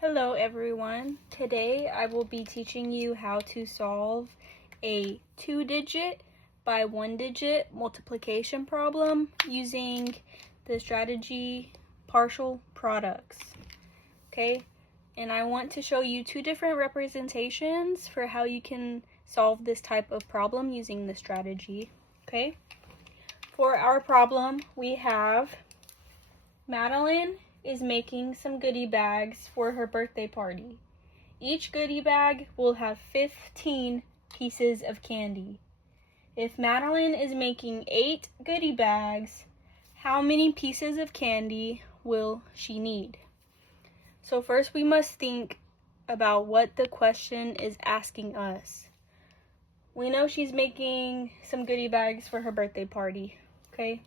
Hello everyone. Today I will be teaching you how to solve a 2-digit by 1-digit multiplication problem using the strategy partial products. Okay, and I want to show you two different representations for how you can solve this type of problem using the strategy. Okay, for our problem we have Madeline is making some goodie bags for her birthday party. Each goodie bag will have 15 pieces of candy. If Madeline is making 8 goodie bags, how many pieces of candy will she need? So first we must think about what the question is asking us. We know she's making some goodie bags for her birthday party, okay?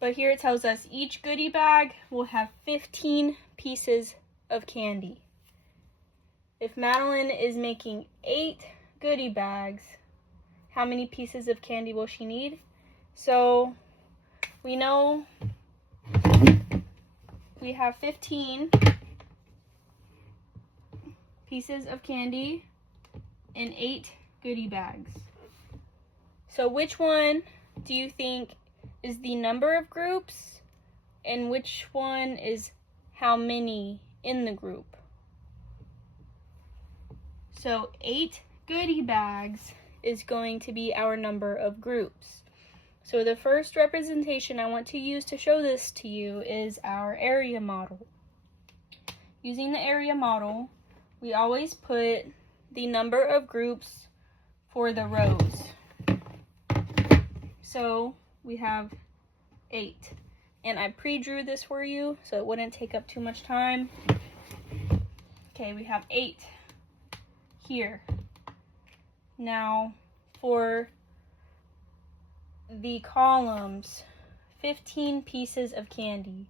But here it tells us each goodie bag will have 15 pieces of candy. If Madeline is making 8 goodie bags, how many pieces of candy will she need? So we know we have 15 pieces of candy and 8 goodie bags. So which one do you think is the number of groups, and which one is how many in the group? So 8 goodie bags is going to be our number of groups. So the first representation I want to use to show this to you is our area model. Using the area model, we always put the number of groups for the rows. So we have 8, and I pre-drew this for you so it wouldn't take up too much time. Okay, we have 8 here. Now for the columns, 15 pieces of candy.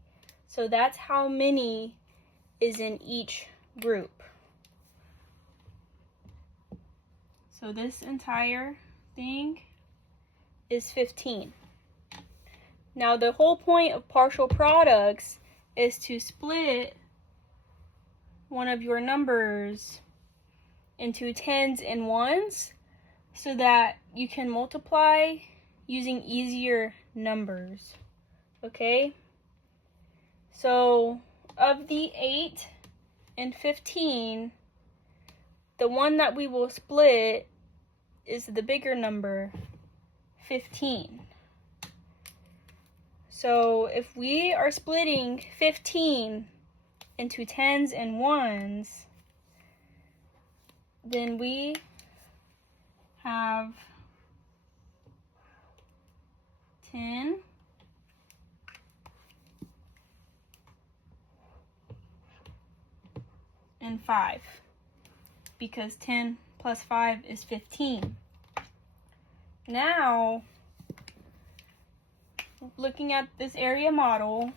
So that's how many is in each group. So this entire thing is 15. Now the whole point of partial products is to split one of your numbers into tens and ones so that you can multiply using easier numbers. Okay? So of the 8 and 15, the one that we will split is the bigger number, 15. So if we are splitting 15 into tens and ones, then we have 10 and 5, because 10 plus 5 is 15. Now, looking at this area model,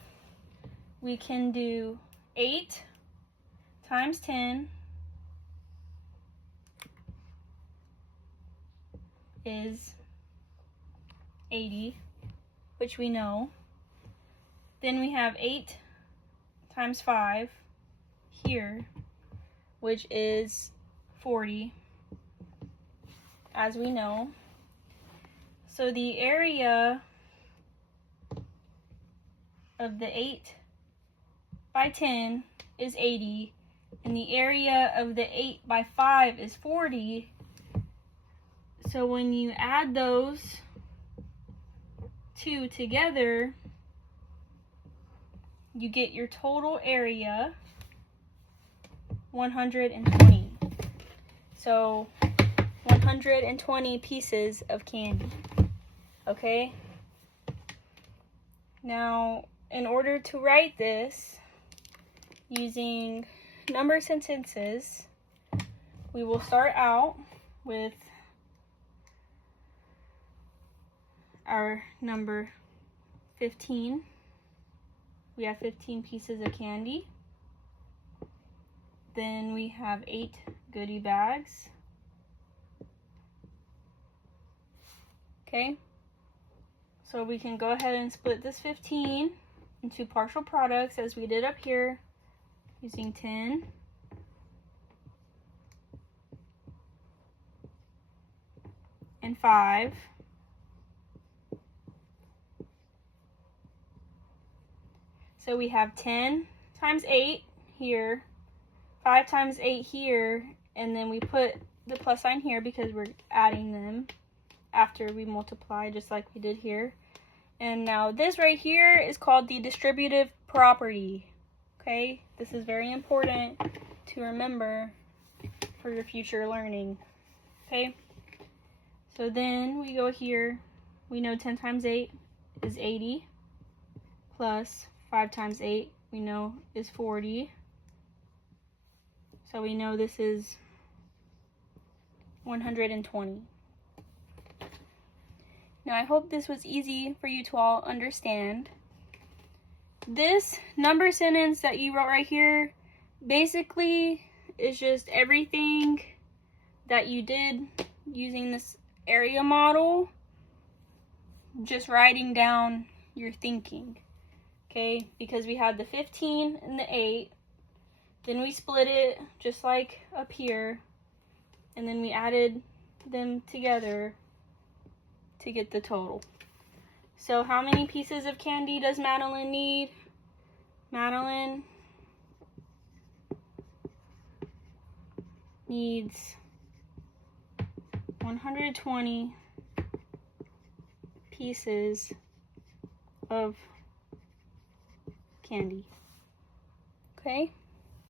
we can do 8 times 10 is 80, which we know. Then we have 8 times 5 here, which is 40, as we know. So the area of the 8 by 10 is 80, and the area of the 8 by 5 is 40. So when you add those two together, you get your total area 120. So 120 pieces of candy. Okay? Now, in order to write this using number sentences, we will start out with our number 15. We have 15 pieces of candy. Then we have 8 goodie bags. Okay, so we can go ahead and split this 15 into partial products as we did up here. using 10. And 5. So we have 10 times 8 here, 5 times 8 here, and then we put the plus sign here because we're adding them after we multiply, just like we did here. And now this right here is called the distributive property. Okay, this is very important to remember for your future learning. Okay, so then we go here. We know 10 times 8 is 80, plus 5 times 8 we know is 40. So we know this is 120. Now I hope this was easy for you to all understand. This number sentence that you wrote right here basically is just everything that you did using this area model, just writing down your thinking. Okay, because we had the 15 and the 8, then we split it just like up here, and then we added them together to get the total. So how many pieces of candy does Madeline need? Madeline needs 120 pieces of candy. Okay?